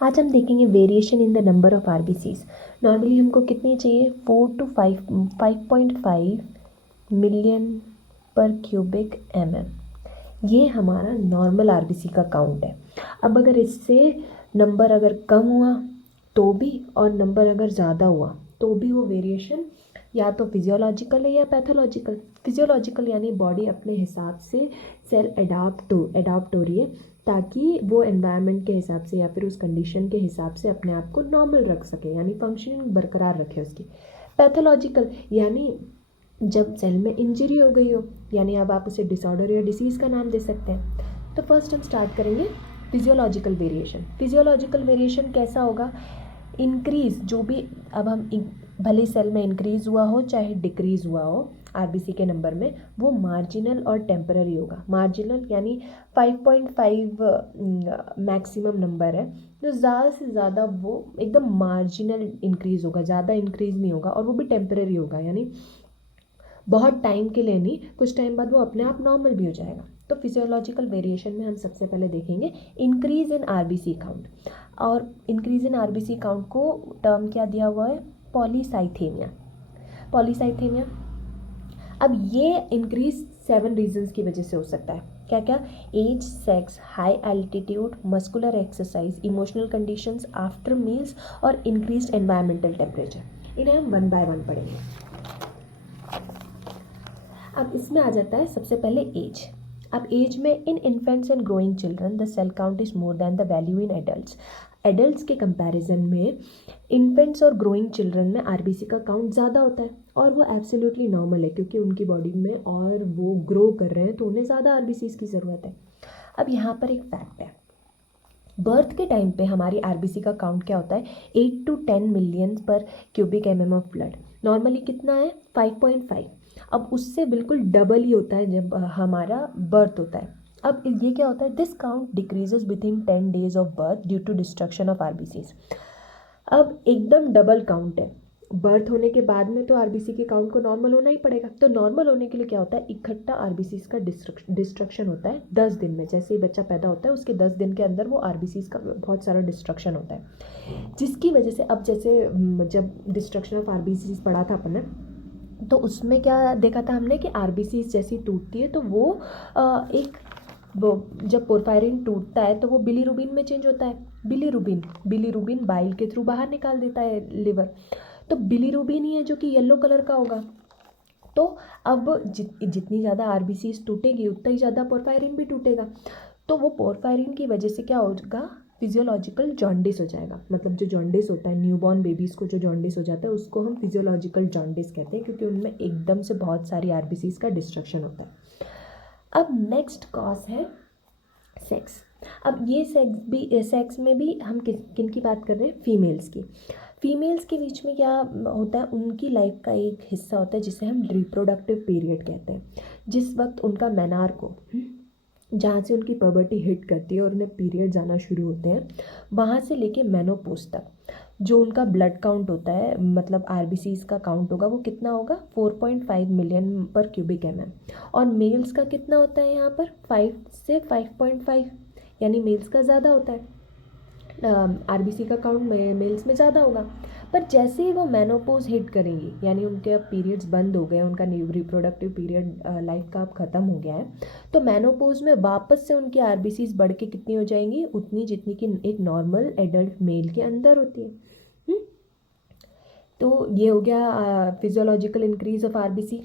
आज हम देखेंगे variation in the number of RBCs. Normally हमको कितने चाहिए, 4 to 5.5 मिलियन पर क्यूबिक ये हमारा नॉर्मल आरबीसी का काउंट है। अब अगर इससे नंबर अगर कम हुआ तो भी और नंबर अगर ज़्यादा हुआ तो भी वो वेरिएशन या तो फिजियोलॉजिकल है या पैथोलॉजिकल। फिजियोलॉजिकल यानी बॉडी अपने हिसाब से सेल अडाप्ट हो रही है ताकि वो एनवायरनमेंट के हिसाब से या फिर उस कंडीशन के हिसाब से अपने आप को नॉर्मल रख सके, यानी फंक्शनिंग बरकरार रखे उसकी। पैथोलॉजिकल यानी जब सेल में इंजरी हो गई हो, यानी अब आप उसे डिसऑर्डर या डिसीज़ का नाम दे सकते हैं। तो फर्स्ट हम स्टार्ट करेंगे फिजियोलॉजिकल वेरिएशन। फिजियोलॉजिकल वेरिएशन कैसा होगा, इंक्रीज़ जो भी, अब हम भले सेल में इंक्रीज़ हुआ हो चाहे डिक्रीज़ हुआ हो आरबीसी के नंबर में, वो मार्जिनल और टेम्पररी होगा। मार्जिनल यानी 5.5 मैक्सिमम नंबर है, तो ज़्यादा से ज़्यादा वो एकदम मार्जिनल इंक्रीज़ होगा, ज़्यादा इंक्रीज़ नहीं होगा, और वो भी टेम्पररी होगा, यानी बहुत टाइम के लिए नहीं, कुछ टाइम बाद वो अपने आप नॉर्मल भी हो जाएगा। तो फिजियोलॉजिकल वेरिएशन में हम सबसे पहले देखेंगे इंक्रीज़ इन आरबीसी काउंट। और इंक्रीज़ इन आरबीसी काउंट को टर्म क्या दिया हुआ है, पॉलीसाइथेमिया। पॉलीसाइथेमिया, अब ये इंक्रीज 7 रीजंस की वजह से हो सकता है। क्या क्या, age, sex, high altitude, muscular exercise, emotional conditions, after meals और इंक्रीज्ड एनवायरमेंटल टेम्परेचर। इन्हें हम 1 by 1 पढ़ेंगे। अब इसमें आ जाता है सबसे पहले एज। अब एज में in infants and growing children the cell count is more than the value in adults. Adults के कंपैरिजन में इन्फेंट्स और ग्रोइंग चिल्ड्रन में आरबीसी का काउंट ज़्यादा होता है, और वो एब्सोल्युटली नॉर्मल है क्योंकि उनकी बॉडी में और वो ग्रो कर रहे हैं तो उन्हें ज़्यादा आरबीसीज की ज़रूरत है। अब यहाँ पर एक फैक्ट है, बर्थ के टाइम पे हमारी आरबीसी का काउंट क्या होता है, 8 to 10 मिलियन पर क्यूबिक ऑफ ब्लड। नॉर्मली कितना है, 5.5। अब उससे बिल्कुल डबल ही होता है जब हमारा बर्थ होता है। अब ये क्या होता है, this count decreases within 10 days of birth due to destruction of RBCs. अब एकदम डबल काउंट है, बर्थ होने के बाद में तो आरबीसी के काउंट को नॉर्मल होना ही पड़ेगा। तो नॉर्मल होने के लिए क्या होता है, इकट्ठा आरबीसीज का डिस्ट्रक्शन होता है 10 दिन में। जैसे ही बच्चा पैदा होता है उसके 10 दिन के अंदर वो आरबीसीज का बहुत सारा डिस्ट्रक्शन होता है, जिसकी वजह से अब जैसे जब डिस्ट्रक्शन ऑफ आरबीसीज पढ़ा था अपन ने, तो उसमें क्या देखा था हमने कि आरबीसीज जैसी टूटती है तो वो एक वो जब पोरफायरिन टूटता है तो वो बिलीरुबिन में चेंज होता है। बिलीरुबिन बाइल के थ्रू बाहर निकाल देता है लिवर, तो बिलीरुबिन ही है जो कि येलो कलर का होगा। तो अब जितनी ज़्यादा आरबीसीज टूटेगी उतना ही ज़्यादा पोरफायरिन भी टूटेगा। तो वो पोरफायरिन की वजह से क्या होगा, फिजियोलॉजिकल जॉन्डिस हो जाएगा। मतलब जो जॉन्डिस होता है न्यूबॉर्न बेबीज़ को, जो जॉन्डिस हो जाता है उसको हम फिजियोलॉजिकल जॉन्डिस कहते हैं, क्योंकि उनमें एकदम से बहुत सारी आरबीसीज का डिस्ट्रक्शन होता है। अब नेक्स्ट कॉज है सेक्स। अब ये सेक्स में भी हम किन की बात कर रहे हैं, फीमेल्स की। फीमेल्स के बीच में क्या होता है, उनकी लाइफ का एक हिस्सा होता है जिसे हम रिप्रोडक्टिव पीरियड कहते हैं। जिस वक्त उनका मेनार को, जहाँ से उनकी पबर्टी हिट करती है और उन्हें पीरियड जाना शुरू होते हैं, वहाँ से लेके मेनोपोज तक जो उनका ब्लड काउंट होता है, मतलब आरबीसीज का काउंट होगा, वो कितना होगा, 4.5 मिलियन पर क्यूबिक और मेल्स का कितना होता है यहाँ पर, 5 से 5.5, यानी मेल्स का ज़्यादा होता है। आरबीसी का काउंट मेल्स में ज़्यादा होगा। पर जैसे ही वो मेनोपोज हिट करेंगी, यानी उनके अब पीरियड्स बंद हो गए, उनका रिप्रोडक्टिव पीरियड लाइफ का अब ख़त्म हो गया है, तो मेनोपोज में वापस से उनकी आरबीसीज बढ़ के कितनी हो जाएंगी, उतनी जितनी कि एक नॉर्मल एडल्ट मेल के अंदर होती है। तो ये हो गया फिजियोलॉजिकल इंक्रीज ऑफ आरबीसी।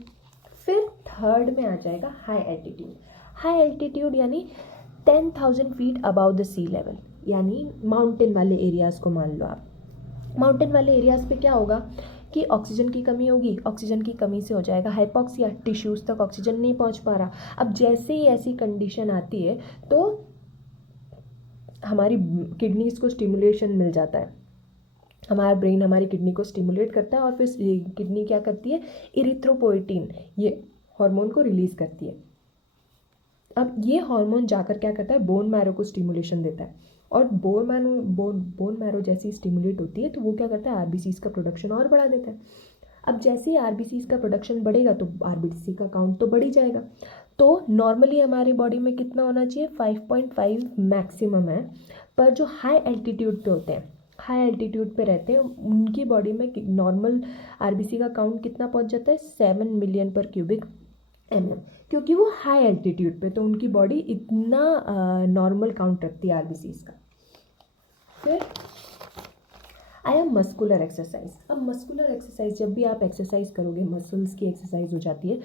फिर थर्ड में आ जाएगा हाई एल्टीट्यूड। हाई एल्टीट्यूड यानी 10,000 feet above the sea level, यानी माउंटेन वाले एरियाज़ को मान लो आप। माउंटेन वाले एरियाज़ पे क्या होगा कि ऑक्सीजन की कमी होगी, ऑक्सीजन की कमी से हो जाएगा हाइपॉक्सिया, टिश्यूज़ तक ऑक्सीजन नहीं पहुंच पा रहा। अब जैसे ही ऐसी कंडीशन आती है तो हमारी किडनीज़ को स्टिमुलेशन मिल जाता है, हमारा ब्रेन हमारी किडनी को स्टिमुलेट करता है और फिर किडनी क्या करती है, इरिथ्रोपोइटिन ये हार्मोन को रिलीज़ करती है। अब ये हार्मोन जाकर क्या करता है, बोन मैरो को स्टिमुलेशन देता है, और बोन मैरो जैसी स्टिमुलेट होती है तो वो क्या करता है, आरबीसीज का प्रोडक्शन और बढ़ा देता है। अब जैसे ही आरबीसीज का प्रोडक्शन बढ़ेगा तो आरबीसी का काउंट तो बढ़ ही जाएगा। तो नॉर्मली हमारी बॉडी में कितना होना चाहिए, 5.5 मैक्सिमम है, पर जो हाई एल्टीट्यूड पे होते हैं, हाई एल्टीट्यूड पे रहते हैं, उनकी बॉडी में नॉर्मल आरबीसी का काउंट कितना पहुंच जाता है, 7 मिलियन पर क्यूबिक mm, क्योंकि वो हाई एल्टीट्यूड पे, तो उनकी बॉडी इतना नॉर्मल काउंट रखती है आरबीसीज का। फिर आया मस्कुलर एक्सरसाइज। अब मस्कुलर एक्सरसाइज, जब भी आप एक्सरसाइज करोगे, मसल्स की एक्सरसाइज हो जाती है,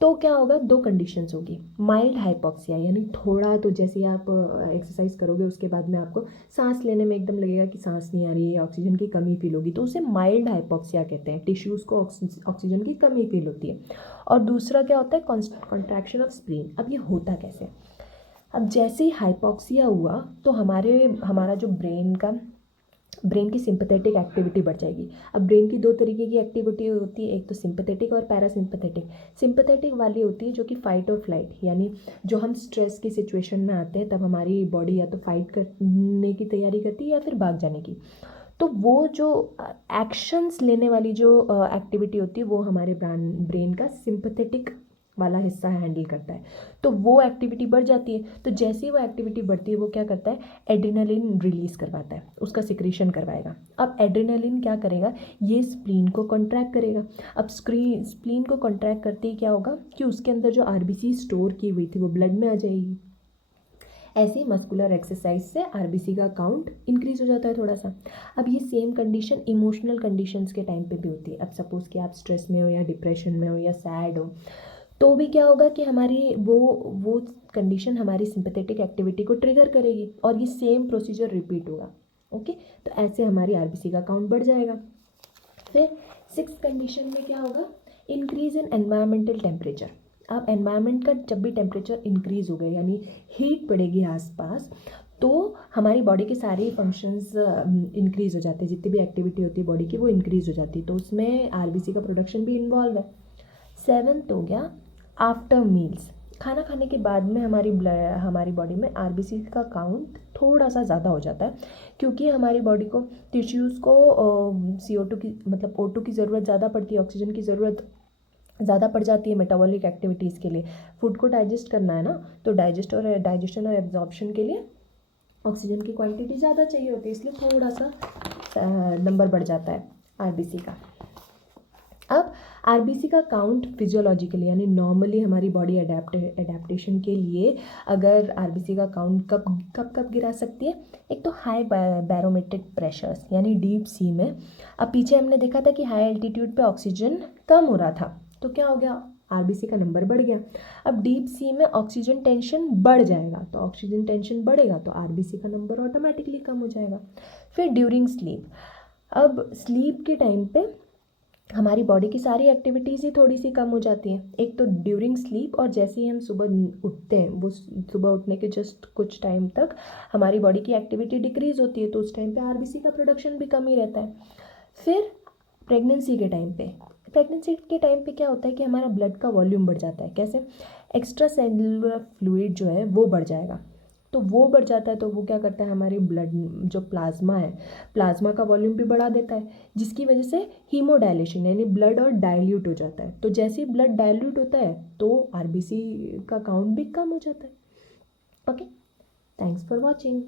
तो क्या होगा, दो कंडीशंस होगी। माइल्ड हाइपॉक्सिया, यानी थोड़ा, तो जैसे आप एक्सरसाइज करोगे उसके बाद में आपको सांस लेने में एकदम लगेगा कि सांस नहीं आ रही है, ऑक्सीजन की कमी फील होगी, तो उसे माइल्ड हाइपॉक्सिया कहते हैं। टिश्यूज़ को ऑक्सीजन की कमी फील होती है। और दूसरा क्या होता है, कॉन्ट्रैक्शन ऑफ स्प्लीन। अब ये होता कैसे, अब जैसे ही हाइपॉक्सिया हुआ तो हमारा जो ब्रेन की सिंपैथेटिक एक्टिविटी बढ़ जाएगी। अब ब्रेन की दो तरीके की एक्टिविटी होती है, एक तो सिंपैथेटिक और पैरासिम्पैथेटिक। सिंपैथेटिक वाली होती है जो कि फाइट और फ्लाइट, यानी जो हम स्ट्रेस की सिचुएशन में आते हैं तब हमारी बॉडी या तो फाइट करने की तैयारी करती है या फिर भाग जाने की। तो वो जो एक्शंस लेने वाली जो एक्टिविटी होती है वो हमारे ब्रेन का सिंपैथेटिक वाला हिस्सा हैंडल करता है। तो वो एक्टिविटी बढ़ जाती है, तो जैसे ही वो एक्टिविटी बढ़ती है वो क्या करता है, एड्रेनालिन रिलीज़ करवाता है, उसका सिक्रीशन करवाएगा। अब एड्रेनालिन क्या करेगा, ये स्प्लीन को कॉन्ट्रैक्ट करेगा। अब स्प्लीन को कॉन्ट्रैक्ट करते ही क्या होगा कि उसके अंदर जो आरबीसी स्टोर की हुई थी वो ब्लड में आ जाएगी। ऐसे मस्कुलर एक्सरसाइज से आरबीसी का काउंट इंक्रीज़ हो जाता है थोड़ा सा। अब ये सेम कंडीशन इमोशनल कंडीशंस के टाइम पे भी होती है। अब सपोज़ कि आप स्ट्रेस में हो या डिप्रेशन में हो या सैड हो, तो भी क्या होगा कि हमारी वो कंडीशन हमारी सिंपैथेटिक एक्टिविटी को ट्रिगर करेगी और ये सेम प्रोसीजर रिपीट होगा। ओके, तो ऐसे हमारी आरबीसी का काउंट बढ़ जाएगा। फिर 6th कंडीशन में क्या होगा, इंक्रीज इन एनवायरमेंटल टेम्परेचर। अब एनवायरनमेंट का जब भी टेम्परेचर इंक्रीज़ हो गया, यानी हीट बढ़ेगी आसपास, तो हमारी बॉडी के सारे फंक्शंस इंक्रीज़ हो जाते हैं, जितनी भी एक्टिविटी होती है बॉडी की वो इंक्रीज़ हो जाती है, तो उसमें आरबीसी का प्रोडक्शन भी इन्वॉल्व है। 7th हो गया आफ्टर मील्स। खाना खाने के बाद में हमारी बॉडी में आरबीसी का काउंट थोड़ा सा ज़्यादा हो जाता है, क्योंकि हमारी बॉडी को टिश्यूज़ को CO2 की मतलब O2 की ज़रूरत ज़्यादा पड़ती है, ऑक्सीजन की ज़रूरत ज़्यादा पड़ जाती है मेटाबॉलिक एक्टिविटीज़ के लिए। फूड को डाइजेस्ट करना है ना, तो डाइजेशन और एब्जॉर्प्शन के लिए ऑक्सीजन की क्वांटिटी ज़्यादा चाहिए होती है, इसलिए थोड़ा सा नंबर बढ़ जाता है आरबीसी का। अब आरबीसी का काउंट फिजियोलॉजिकली, यानी नॉर्मली हमारी बॉडी एडेप्टेशन के लिए अगर आरबीसी का काउंट कब गिरा सकती है, एक तो हाई बैरोमेट्रिक प्रेशर्स, यानी डीप सी में। अब पीछे हमने देखा था कि हाई एल्टीट्यूड पे ऑक्सीजन कम हो रहा था, तो क्या हो गया, आरबीसी का नंबर बढ़ गया। अब डीप सी में ऑक्सीजन टेंशन बढ़ जाएगा, तो ऑक्सीजन टेंशन बढ़ेगा तो आरबीसी का नंबर ऑटोमेटिकली कम हो जाएगा। फिर ड्यूरिंग स्लीप, अब स्लीप के टाइम पे हमारी बॉडी की सारी एक्टिविटीज़ ही थोड़ी सी कम हो जाती हैं, एक तो ड्यूरिंग स्लीप, और जैसे ही हम सुबह उठते हैं वो सुबह उठने के जस्ट कुछ टाइम तक हमारी बॉडी की एक्टिविटी डिक्रीज़ होती है, तो उस टाइम पे आरबीसी का प्रोडक्शन भी कम ही रहता है। फिर प्रेगनेंसी के टाइम पे क्या होता है कि हमारा ब्लड का वॉल्यूम बढ़ जाता है। कैसे, एक्स्ट्रा सेलुलर फ्लूइड जो है वो बढ़ जाएगा, तो वो बढ़ जाता है तो वो क्या करता है, हमारे ब्लड जो प्लाज्मा है, प्लाज्मा का वॉल्यूम भी बढ़ा देता है, जिसकी वजह से हीमोडाइलेशन, यानी ब्लड और डाइल्यूट हो जाता है। तो जैसे ही ब्लड डाइल्यूट होता है तो आरबीसी का काउंट भी कम हो जाता है। Okay, thanks for watching.